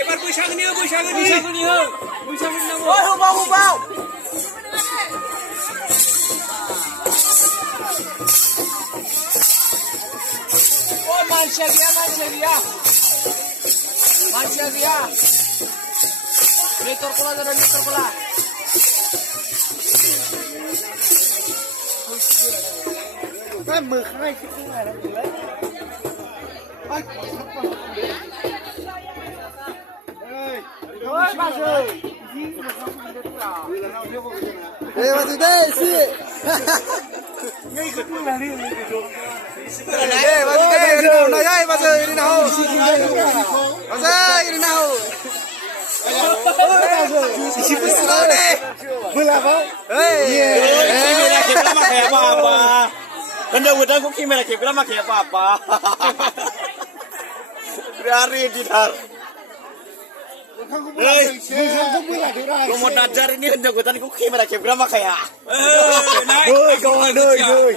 এবার বৈশাখ নিও বৈশাখ নিও হুবাও হুবাও ও মানসিয়া দিয়া নেতর কোলা যাবে নেতর কোলাมือข้างในคิดยังไงนะมือเลยเฮ้ยมาเลยเฮ้ยมาดูได้สินี่คือพูดอะไรนี่คือเฮ้ยมาดูได้นายมาเลยนี่นะมาเลยนี่นะสิบสี่แล้วเนี่ยเมื่อไหร่บ้างเฮ้ยไม่ได้เก็บแล้วมาแขกป่าdan udah aku kimera ke kira make apa dari didar mau dajar ini jagotan aku kimera ke kira make ya doi kawan doi